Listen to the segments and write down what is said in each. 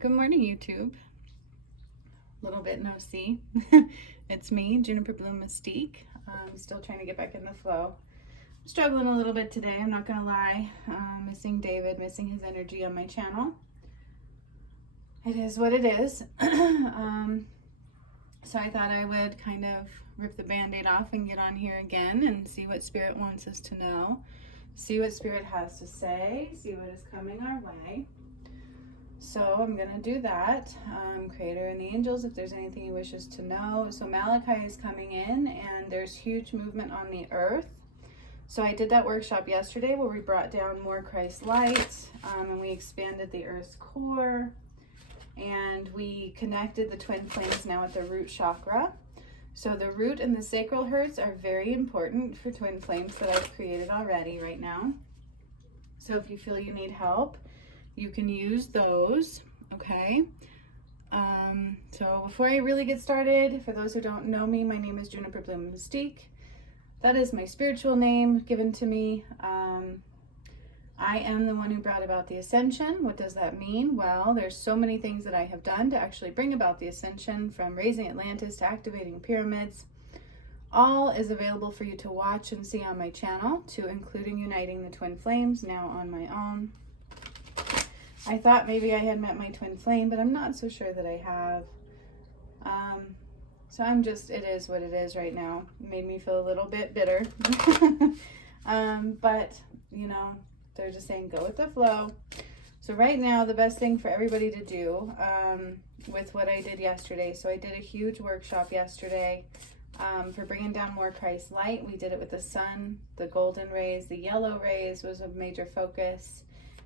Good morning, YouTube. A little bit no see. It's me, Juniper Bloom Mystique. I'm still trying to get back in the flow. I'm struggling a little bit today, I'm not gonna lie. Missing David, missing his energy on my channel. It is what it is. So I thought I would kind of rip the band-aid off and get on here again and see what Spirit wants us to know. See what Spirit has to say, see what is coming our way. So I'm going to do that. Creator and the angels, if there's anything he wishes to know. So Malachi is coming in and there's huge movement on the earth. So I did that workshop yesterday where we brought down more Christ light and we expanded the earth's core and we connected the twin flames now at the root chakra. So the root and the sacral hertz are very important for twin flames that I've created already right now. So if you feel you need help, you can use those, okay? So before I really get started, for those who don't know me, my name is Juniper Bloom Mystique. That is my spiritual name given to me. I am the one who brought about the ascension. What does that mean? Well, there's so many things that I have done to actually bring about the ascension, from raising Atlantis to activating pyramids. All is available for you to watch and see on my channel, to including uniting the twin flames now on my own. I thought maybe I had met my twin flame, but I'm not so sure that I have. So it is what it is right now. It made me feel a little bit bitter. But, you know, they're just saying go with the flow. So right now, the best thing for everybody to do with what I did yesterday. So I did a huge workshop yesterday for bringing down more Christ light. We did it with the sun, the golden rays, the yellow rays was a major focus.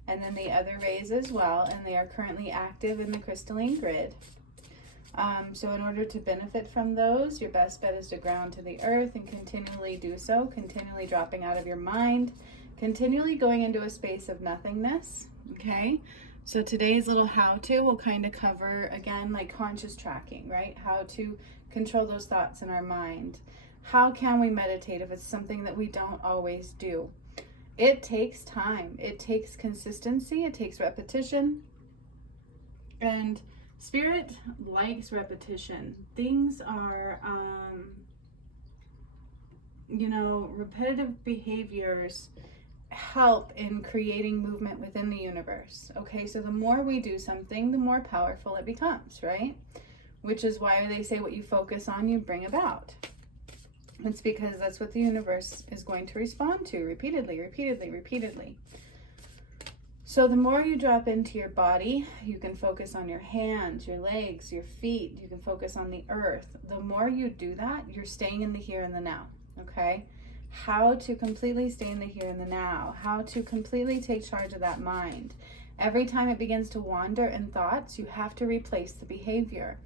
And then the other rays as well, and they are currently active in the crystalline grid. So in order to benefit from those, your best bet is to ground to the earth and continually do so, continually dropping out of your mind, continually going into a space of nothingness, okay? So today's little how-to will kind of cover, again, like conscious tracking, right? How to control those thoughts in our mind. How can we meditate if it's something that we don't always do? It takes time, it takes consistency, it takes repetition, and Spirit likes repetition. Things are, repetitive behaviors help in creating movement within the universe. Okay, so the more we do something, the more powerful it becomes, right? Which is why they say what you focus on, you bring about. It's because that's what the universe is going to respond to repeatedly, repeatedly, repeatedly. So the more you drop into your body, you can focus on your hands, your legs, your feet. You can focus on the earth. The more you do that, you're staying in the here and the now, okay? How to completely stay in the here and the now. How to completely take charge of that mind. Every time it begins to wander in thoughts, you have to replace the behavior.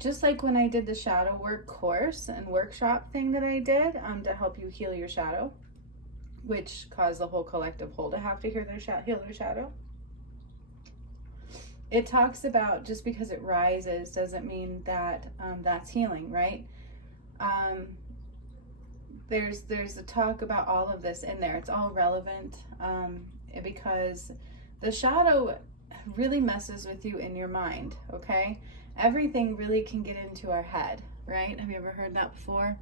Just like when I did the shadow work course and workshop thing that I did to help you heal your shadow, which caused the whole collective whole to have to heal their shadow. It talks about just because it rises doesn't mean that that's healing, right? There's a talk about all of this in there. It's all relevant because the shadow really messes with you in your mind, okay? Everything really can get into our head, right? Have you ever heard that before?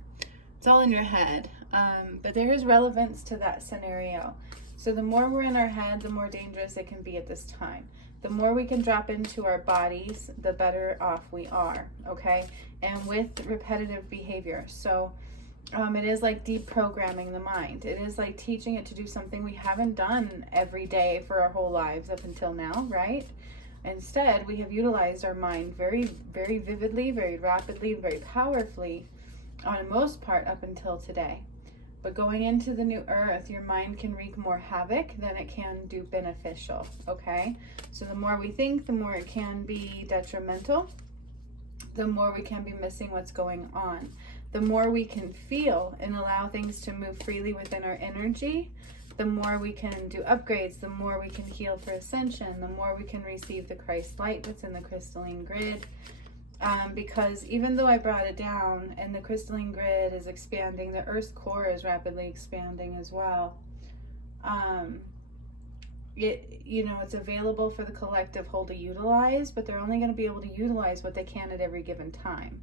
It's all in your head, but there is relevance to that scenario. So the more we're in our head, the more dangerous it can be at this time. The more we can drop into our bodies, the better off we are, okay? And with repetitive behavior. So it is like deprogramming the mind. It is like teaching it to do something we haven't done every day for our whole lives up until now, right? Instead, we have utilized our mind very, very vividly, very rapidly, very powerfully on most part up until today. But going into the new earth, your mind can wreak more havoc than it can do beneficial, okay? So the more we think, the more it can be detrimental, the more we can be missing what's going on. The more we can feel and allow things to move freely within our energy, the more we can do upgrades, the more we can heal for ascension, the more we can receive the Christ light that's in the crystalline grid. Because even though I brought it down and the crystalline grid is expanding, the Earth's core is rapidly expanding as well. it's available for the collective whole to utilize, but they're only going to be able to utilize what they can at every given time,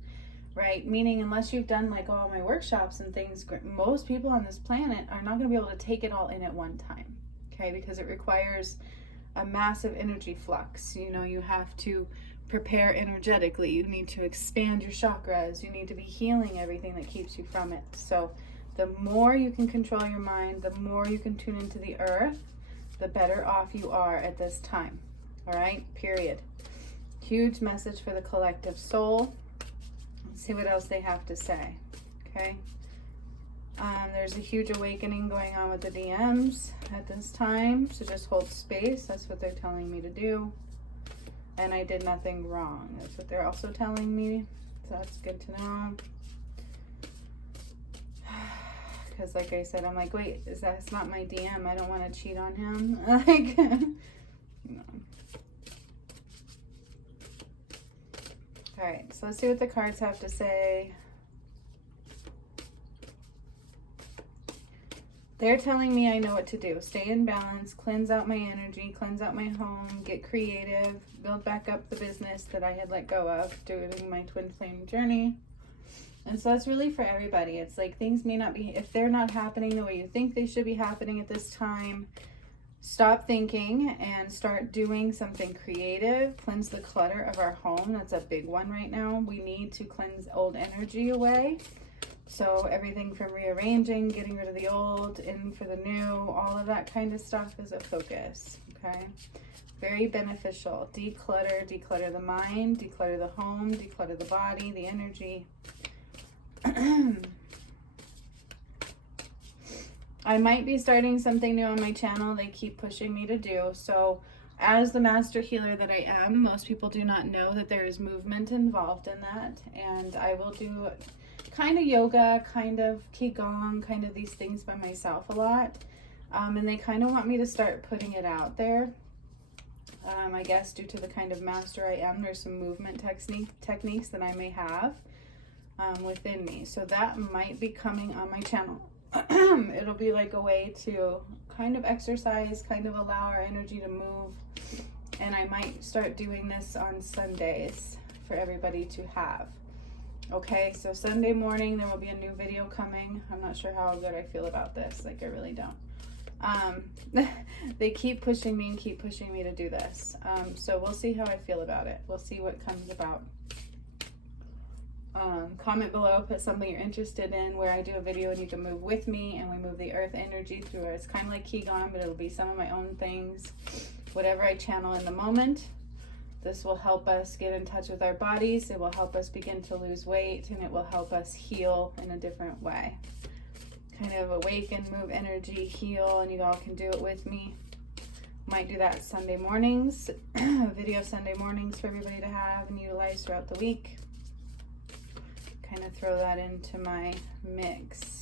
right? Meaning, unless you've done like all my workshops and things, most people on this planet are not going to be able to take it all in at one time, okay? Because it requires a massive energy flux. You have to prepare energetically. You need to expand your chakras. You need to be healing everything that keeps you from it. So the more you can control your mind, the more you can tune into the earth, the better off you are at this time. All right, period. Huge message for the collective soul. Let's see what else they have to say. Okay. There's a huge awakening going on with the DMs at this time, so just hold space. That's what they're telling me to do. And I did nothing wrong. That's what they're also telling me. So that's good to know. Because like I said, I'm like, wait, that's not my DM. I don't want to cheat on him. Like, no. All right, so let's see what the cards have to say. They're telling me I know what to do. Stay in balance, cleanse out my energy, cleanse out my home, get creative, build back up the business that I had let go of during my twin flame journey. And so that's really for everybody. It's like things may not be, if they're not happening the way you think they should be happening at this time, stop thinking and start doing something creative. Cleanse the clutter of our home. That's a big one right now. We need to cleanse old energy away. So everything from rearranging, getting rid of the old, in for the new, all of that kind of stuff is a focus, okay? Very beneficial. Declutter the mind, declutter the home, declutter the body, the energy. I might be starting something new on my channel. They keep pushing me to do. So as the master healer that I am, most people do not know that there is movement involved in that. And I will do kind of yoga, kind of qigong, kind of these things by myself a lot. And they kind of want me to start putting it out there. I guess due to the kind of master I am, there's some movement techniques that I may have within me. So that might be coming on my channel. It'll be like a way to kind of exercise, kind of allow our energy to move. And I might start doing this on Sundays for everybody to have. Okay, so Sunday morning there will be a new video coming. I'm not sure how good I feel about this. Like, I really don't. They keep pushing me to do this. So we'll see how I feel about it. We'll see what comes about. Comment below, put something you're interested in where I do a video and you can move with me and we move the earth energy through it. It's kind of like qigong, but it'll be some of my own things. Whatever I channel in the moment. This will help us get in touch with our bodies. It will help us begin to lose weight, and it will help us heal in a different way. Kind of awaken, move energy, heal, and you all can do it with me. Might do that Sunday mornings, video Sunday mornings for everybody to have and utilize throughout the week. Kind of throw that into my mix.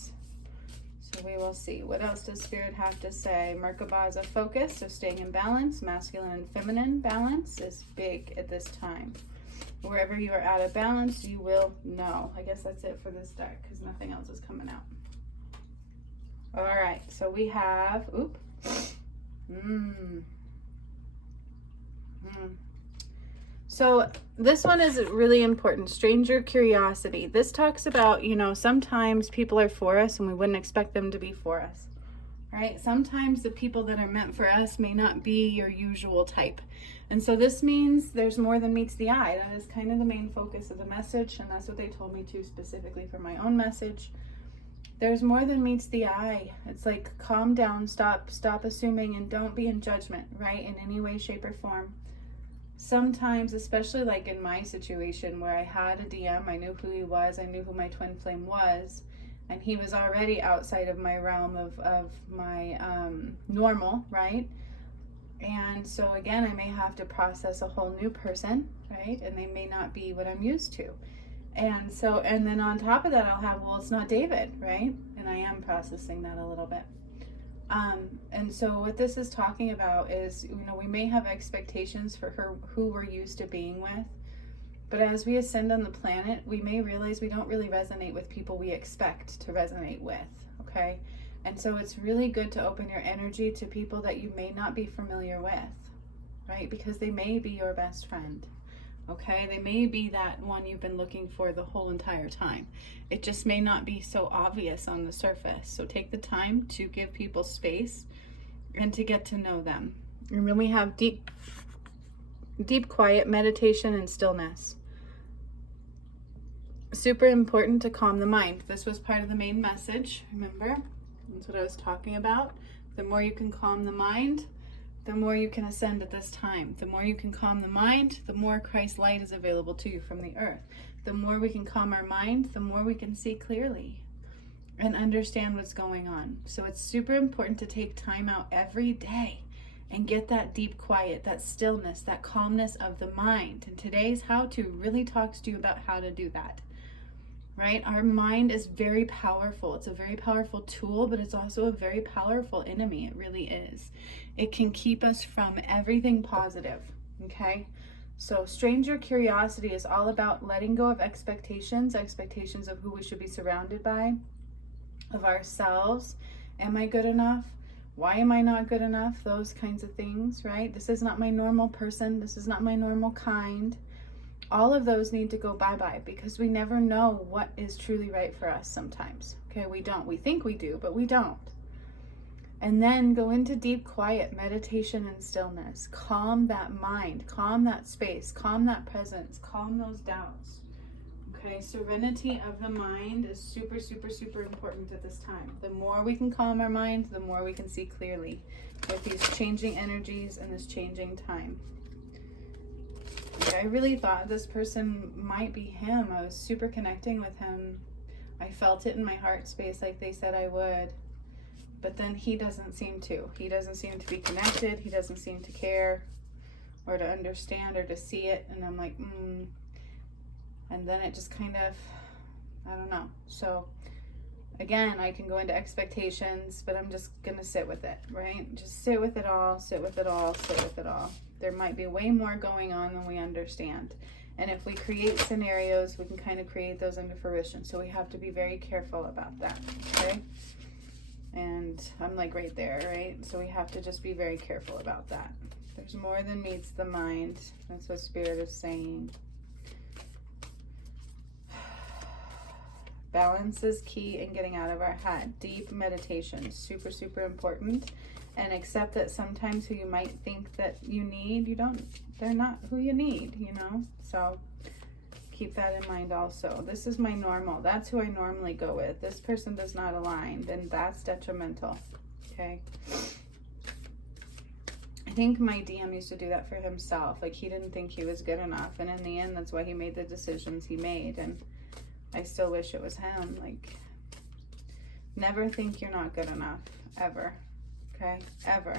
So we will see. What else does Spirit have to say? Merkaba is a focus, so staying in balance. Masculine and feminine balance is big at this time. Wherever you are out of balance, you will know. I guess that's it for this deck because nothing else is coming out. All right, so we have, So this one is really important. Stranger curiosity. This talks about, sometimes people are for us and we wouldn't expect them to be for us, right? Sometimes the people that are meant for us may not be your usual type. And so this means there's more than meets the eye. That is kind of the main focus of the message. And that's what they told me to specifically for my own message. There's more than meets the eye. It's like, calm down, stop assuming, and don't be in judgment, right? In any way, shape, or form. Sometimes, especially like in my situation where I had a DM, I knew who he was, I knew who my twin flame was, and he was already outside of my realm of my normal, right? And so again, I may have to process a whole new person, right? And they may not be what I'm used to. And then on top of that, I'll have, well, it's not David, right? And I am processing that a little bit. And so what this is talking about is, we may have expectations for who we're used to being with, but as we ascend on the planet, we may realize we don't really resonate with people we expect to resonate with, okay? And so it's really good to open your energy to people that you may not be familiar with, right? Because they may be your best friend, okay? They may be that one you've been looking for the whole entire time. It just may not be so obvious on the surface. So take the time to give people space and to get to know them. And then we have deep quiet, meditation, and stillness. Super important to calm the mind. This was part of the main message, remember? That's what I was talking about. The more you can calm the mind, the more you can ascend at this time. The more you can calm the mind, the more Christ's light is available to you from the earth. The more we can calm our mind, the more we can see clearly and understand what's going on. So it's super important to take time out every day and get that deep quiet, that stillness, that calmness of the mind. And today's how-to really talks to you about how to do that. Right? Our mind is very powerful. It's a very powerful tool, but it's also a very powerful enemy. It really is. It can keep us from everything positive. Okay? So stranger curiosity is all about letting go of expectations of who we should be surrounded by, of ourselves. Am I good enough? Why am I not good enough? Those kinds of things, right? This is not my normal person. This is not my normal kind. All of those need to go bye-bye, because we never know what is truly right for us sometimes. Okay, we don't. We think we do, but we don't. And then go into deep quiet, meditation and stillness. Calm that mind, calm that space, calm that presence, calm those doubts. Okay, serenity of the mind is super, super, super important at this time. The more we can calm our mind, the more we can see clearly with these changing energies and this changing time. I really thought this person might be him. I was super connecting with him. I felt it in my heart space like they said I would. But then he doesn't seem to. He doesn't seem to be connected. He doesn't seem to care or to understand or to see it. And I'm like, And then it just kind of, I don't know. So again, I can go into expectations, but I'm just going to sit with it, right? Just sit with it all, sit with it all, sit with it all. There might be way more going on than we understand. And if we create scenarios, we can kind of create those into fruition. So we have to be very careful about that, okay? And I'm like right there, right? So we have to just be very careful about that. There's more than meets the mind. That's what Spirit is saying. Balance is key in getting out of our head. Deep meditation, super, super important. And accept that sometimes who you might think that you need, they're not who you need, you know? So keep that in mind also. This is my normal. That's who I normally go with. This person does not align, then that's detrimental, okay? I think my DM used to do that for himself. Like, he didn't think he was good enough. And in the end, that's why he made the decisions he made. And I still wish it was him. Like, never think you're not good enough, ever. Okay, ever.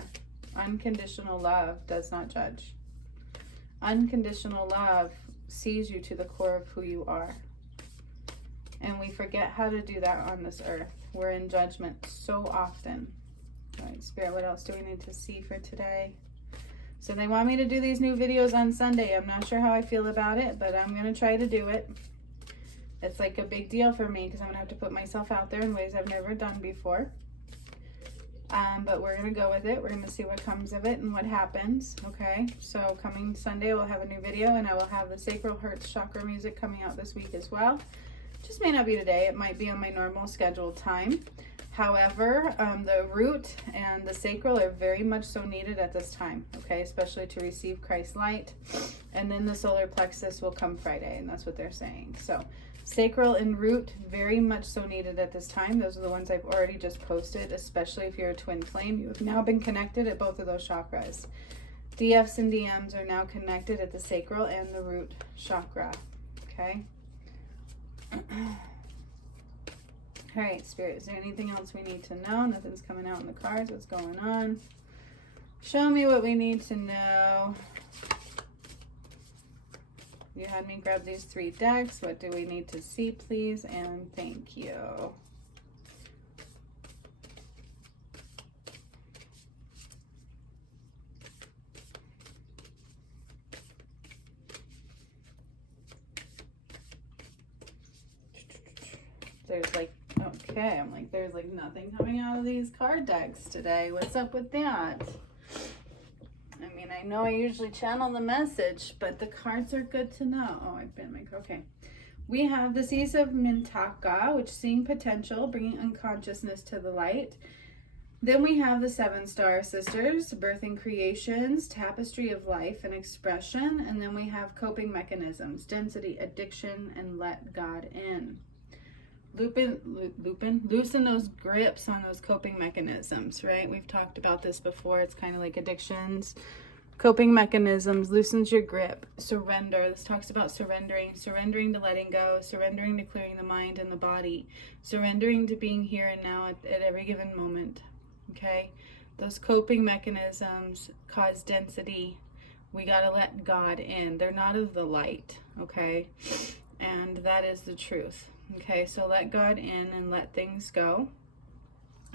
Unconditional love does not judge. Unconditional love sees you to the core of who you are. And we forget how to do that on this earth. We're in judgment so often. All right, Spirit, what else do we need to see for today? So they want me to do these new videos on Sunday. I'm not sure how I feel about it, but I'm going to try to do it. It's like a big deal for me because I'm going to have to put myself out there in ways I've never done before. But we're going to go with it. We're going to see what comes of it and what happens. Okay, so coming Sunday, we'll have a new video, and I will have the Sacral Hertz Chakra music coming out this week as well. Just may not be today. It might be on my normal scheduled time. However, the root and the sacral are very much so needed at this time, okay, especially to receive Christ's light. And then the solar plexus will come Friday, and that's what they're saying. So sacral and root, very much so needed at this time. Those are the ones I've already just posted, especially if you're a twin flame. You have now been connected at both of those chakras. DFs and DMs are now connected at the sacral and the root chakra, okay? All right, Spirit, is there anything else we need to know? Nothing's coming out in the cards. What's going on? Show me what we need to know. You had me grab these 3 decks. What do we need to see, please? And thank you. There's like, okay, Okay, I'm like, there's like nothing coming out of these card decks today. What's up with that? I mean, I know I usually channel the message, but the cards are good to know. Oh, I've been like, okay. We have the Seas of Mintaka, which seeing potential, bringing unconsciousness to the light. Then we have the 7 Star Sisters, birthing creations, tapestry of life and expression. And then we have coping mechanisms, density, addiction, and let God in. Loosen those grips on those coping mechanisms, right? We've talked about this before. It's kind of like addictions. Coping mechanisms, loosens your grip. Surrender. This talks about surrendering to letting go, surrendering to clearing the mind and the body, surrendering to being here and now at every given moment. Okay? Those coping mechanisms cause density. We got to let God in. They're not of the light, okay? And that is the truth. Okay, so let God in and let things go.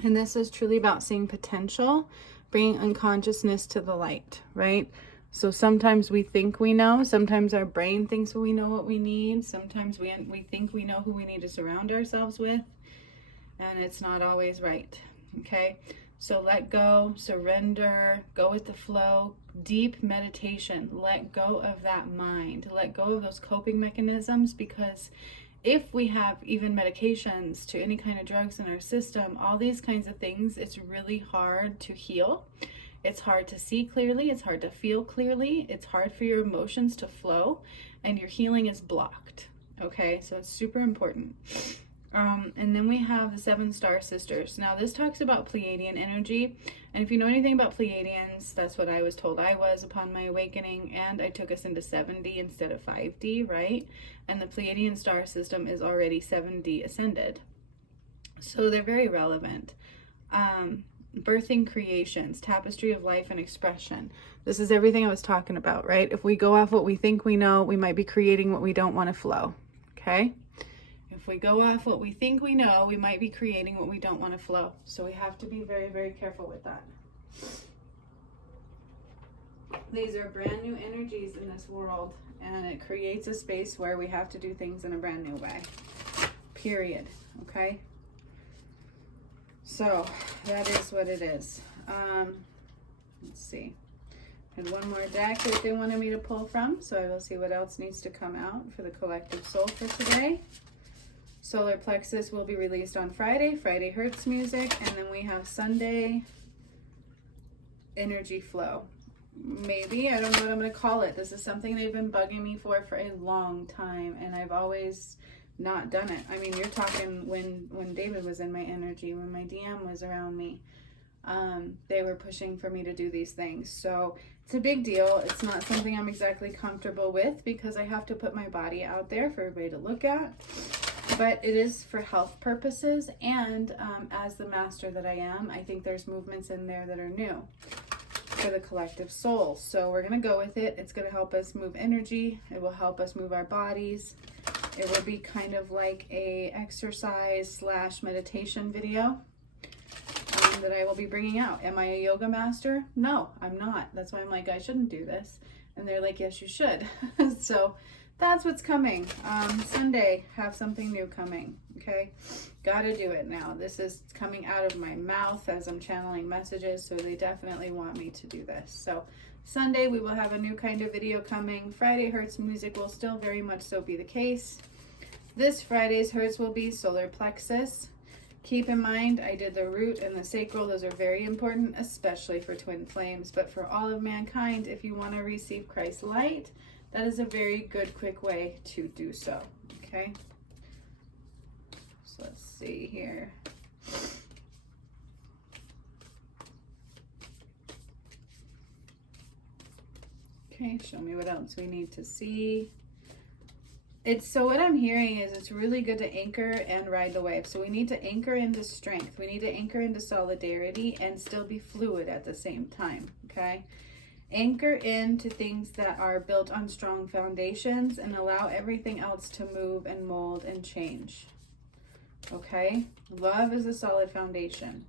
And this is truly about seeing potential, bringing unconsciousness to the light, right? So sometimes we think we know. Sometimes our brain thinks we know what we need. Sometimes we think we know who we need to surround ourselves with. And it's not always right, okay? So let go, surrender, go with the flow, deep meditation. Let go of that mind. Let go of those coping mechanisms, because if we have even medications to any kind of drugs in our system, all these kinds of things, it's really hard to heal. It's hard to see clearly. It's hard to feel clearly. It's hard for your emotions to flow, and your healing is blocked. Okay, so it's super important. And then we have the 7 Star Sisters. Now this talks about Pleiadian energy. And if you know anything about Pleiadians, that's what I was told I was upon my awakening. And I took us into 7D instead of 5D, right? And the Pleiadian star system is already 7D ascended. So they're very relevant. Birthing creations, tapestry of life and expression. This is everything I was talking about, right? If we go off what we think we know, we might be creating what we don't want to flow, okay? If we go off what we think we know, we might be creating what we don't want to flow. So we have to be very, very careful with that. These are brand new energies in this world, and it creates a space where we have to do things in a brand new way. Period. Okay? So that is what it is. Let's see. I had one more deck that they wanted me to pull from, so I will see what else needs to come out for the collective soul for today. Solar plexus will be released on Friday. Friday Hertz music. And then we have Sunday energy flow. Maybe. I don't know what I'm going to call it. This is something they've been bugging me for a long time. And I've always not done it. I mean, you're talking when David was in my energy, when my DM was around me. They were pushing for me to do these things. So it's a big deal. It's not something I'm exactly comfortable with, because I have to put my body out there for everybody to look at. But it is for health purposes, and as the master that I am, I think there's movements in there that are new for the collective soul. So we're going to go with it. It's going to help us move energy. It will help us move our bodies. It will be kind of like a exercise / meditation video that I will be bringing out. Am I a yoga master? No, I'm not. That's why I'm like, I shouldn't do this. And they're like, yes, you should. So that's what's coming. Sunday, have something new coming, okay? Gotta do it now. This is coming out of my mouth as I'm channeling messages, so they definitely want me to do this. So Sunday, we will have a new kind of video coming. Friday, Hertz music will still very much so be the case. This Friday's Hertz will be solar plexus. Keep in mind, I did the root and the sacral. Those are very important, especially for twin flames. But for all of mankind, if you want to receive Christ's light, that is a very good, quick way to do so, okay? So let's see here. Okay, show me what else we need to see. So what I'm hearing is it's really good to anchor and ride the wave. So we need to anchor into strength. We need to anchor into solidarity and still be fluid at the same time, okay? Anchor into things that are built on strong foundations and allow everything else to move and mold and change. Okay? Love is a solid foundation.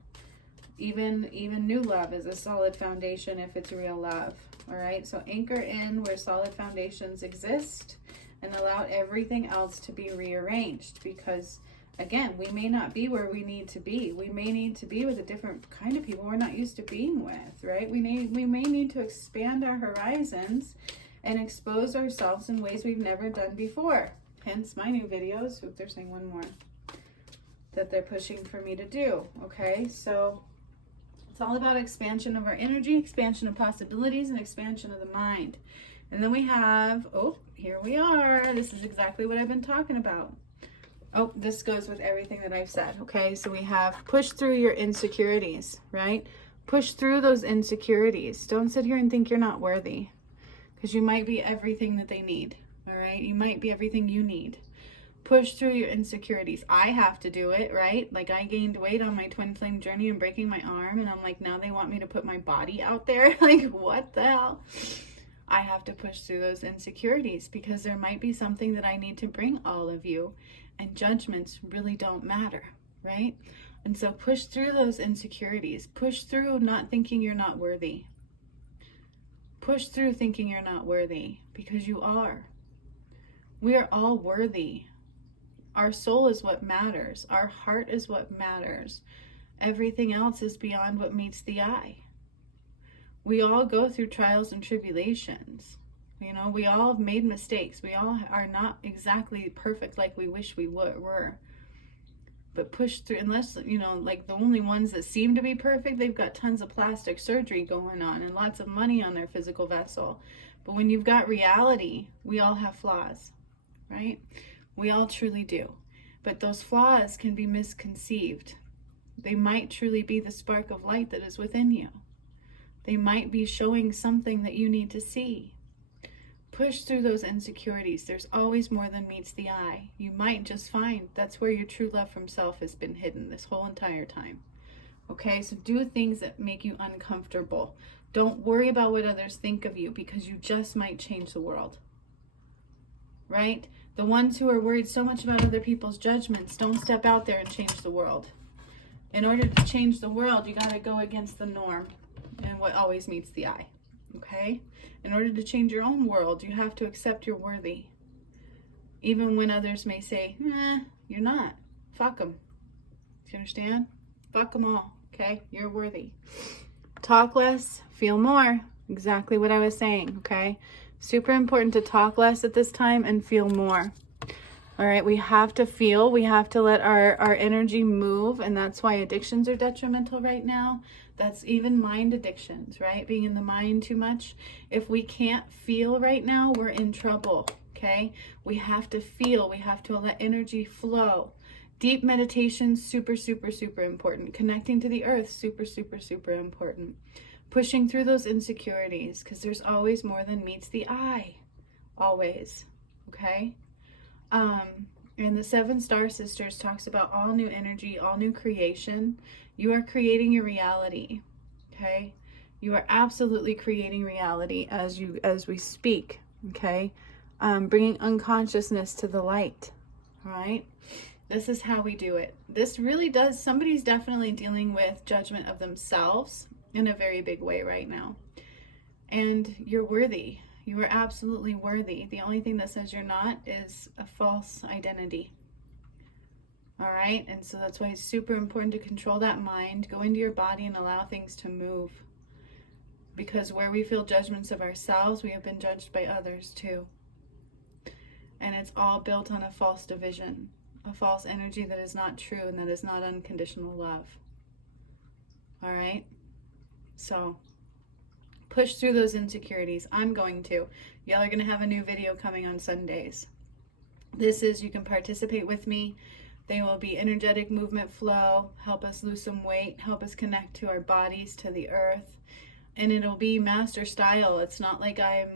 Even new love is a solid foundation if it's real love. All right? So anchor in where solid foundations exist and allow everything else to be rearranged, because Again, we may not be where we need to be. We may need to be with a different kind of people we're not used to being with, right? We may need to expand our horizons and expose ourselves in ways we've never done before. Hence my new videos. Oop, they're saying one more that they're pushing for me to do. Okay, so it's all about expansion of our energy, expansion of possibilities, and expansion of the mind. And then we have, oh, here we are. This is exactly what I've been talking about. Oh, this goes with everything that I've said, okay? So we have push through your insecurities, right? Push through those insecurities. Don't sit here and think you're not worthy, because you might be everything that they need, all right? You might be everything you need. Push through your insecurities. I have to do it, right? Like, I gained weight on my twin flame journey and breaking my arm, and I'm like, now they want me to put my body out there? Like, what the hell? I have to push through those insecurities, because there might be something that I need to bring all of you. And judgments really don't matter, right? And so push through those insecurities. Push through not thinking you're not worthy. Push through thinking you're not worthy, because you are. We are all worthy. Our soul is what matters. Our heart is what matters. Everything else is beyond what meets the eye. We all go through trials and tribulations. You know, we all have made mistakes. We all are not exactly perfect like we wish we were. But push through, unless, you know, like the only ones that seem to be perfect, they've got tons of plastic surgery going on and lots of money on their physical vessel. But when you've got reality, we all have flaws, right? We all truly do. But those flaws can be misconceived. They might truly be the spark of light that is within you. They might be showing something that you need to see. Push through those insecurities. There's always more than meets the eye. You might just find that's where your true love from self has been hidden this whole entire time. Okay, so do things that make you uncomfortable. Don't worry about what others think of you, because you just might change the world. Right? The ones who are worried so much about other people's judgments, don't step out there and change the world. In order to change the world, you got to go against the norm and what always meets the eye. Okay? In order to change your own world, you have to accept you're worthy. Even when others may say, you're not. Fuck them. Do you understand? Fuck them all. Okay? You're worthy. Talk less, feel more. Exactly what I was saying. Okay? Super important to talk less at this time and feel more. All right? We have to feel. We have to let our energy move. And that's why addictions are detrimental right now. That's even mind addictions, right? Being in the mind too much. If we can't feel right now, we're in trouble, okay? We have to feel. We have to let energy flow. Deep meditation, super, super, super important. Connecting to the earth, super, super, super important. Pushing through those insecurities, because there's always more than meets the eye. Always, okay? And the 7 Star Sisters talks about all new energy, all new creation. You are creating your reality, okay? You are absolutely creating reality as we speak, okay? Bringing unconsciousness to the light, all right? This is how we do it. This really does, somebody's definitely dealing with judgment of themselves in a very big way right now. And you're worthy. You are absolutely worthy. The only thing that says you're not is a false identity. All right, and so that's why it's super important to control that mind, go into your body and allow things to move. Because where we feel judgments of ourselves, we have been judged by others too. And it's all built on a false division, a false energy that is not true and that is not unconditional love. All right, so push through those insecurities. I'm going to. Y'all are going to have a new video coming on Sundays. This is, you can participate with me. They will be energetic movement flow, help us lose some weight, help us connect to our bodies, to the earth. And it'll be master style. It's not like I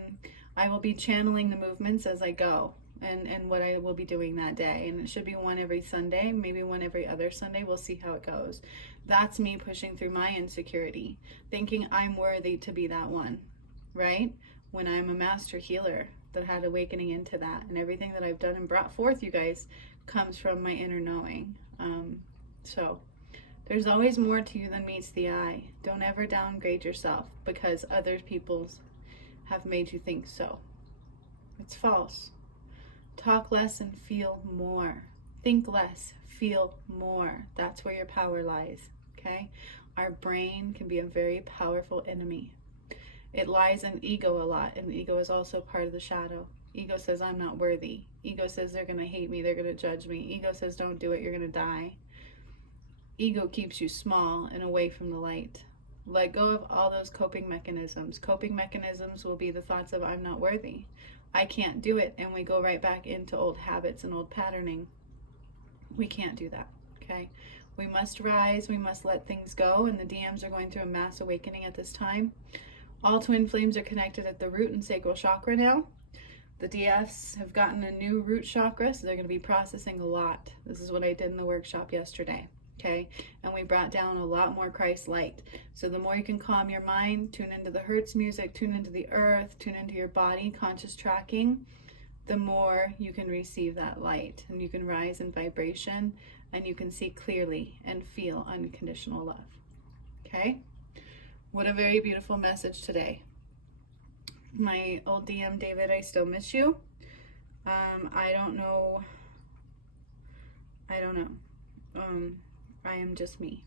will be channeling the movements as I go and what I will be doing that day. And it should be one every Sunday, maybe one every other Sunday. We'll see how it goes. That's me pushing through my insecurity, thinking I'm worthy to be that one, right? When I'm a master healer that had awakening into that, and everything that I've done and brought forth, you guys, comes from my inner knowing. So there's always more to you than meets the eye. Don't ever downgrade yourself because other people have made you think so. It's false. Talk less and feel more. Think less, feel more. That's where your power lies, okay? Our brain can be a very powerful enemy. It lies in ego a lot, and ego is also part of the shadow. Ego says, I'm not worthy. Ego says, they're going to hate me, they're going to judge me. Ego says, don't do it, you're going to die. Ego keeps you small and away from the light. Let go of all those coping mechanisms. Coping mechanisms will be the thoughts of, I'm not worthy, I can't do it, and we go right back into old habits and old patterning. We can't do that, okay? We must rise, we must let things go, and the DMs are going through a mass awakening at this time. All twin flames are connected at the root and sacral chakra now. The DFs have gotten a new root chakra, so they're going to be processing a lot. This is what I did in the workshop yesterday, okay? And we brought down a lot more Christ light. So the more you can calm your mind, tune into the Hertz music, tune into the earth, tune into your body, conscious tracking, the more you can receive that light, and you can rise in vibration, and you can see clearly and feel unconditional love, okay? What a very beautiful message today. My old DM, David, I still miss you. I don't know. I am just me.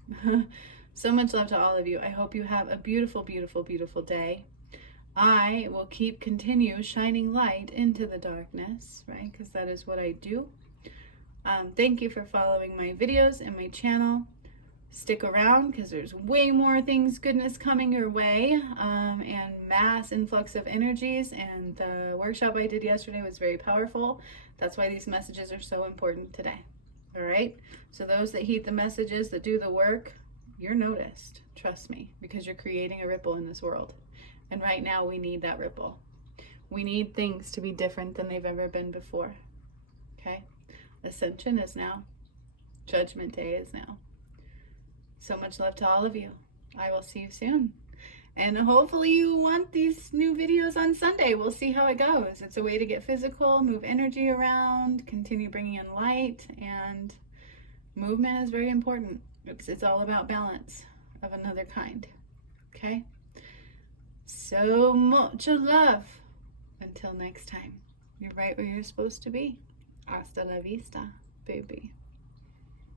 So much love to all of you. I hope you have a beautiful, beautiful, beautiful day. I will continue shining light into the darkness, right? Because that is what I do. Thank you for following my videos and my channel. Stick around because there's way more things, goodness coming your way, and mass influx of energies. And the workshop I did yesterday was very powerful. That's why these messages are so important today. All right? So those that heed the messages, that do the work, you're noticed. Trust me, because you're creating a ripple in this world. And right now we need that ripple. We need things to be different than they've ever been before. Okay? Ascension is now. Judgment Day is now. So much love to all of you. I will see you soon. And hopefully you want these new videos on Sunday. We'll see how it goes. It's a way to get physical, move energy around, continue bringing in light, and movement is very important. It's all about balance of another kind. Okay? So much love. Until next time. You're right where you're supposed to be. Hasta la vista, baby.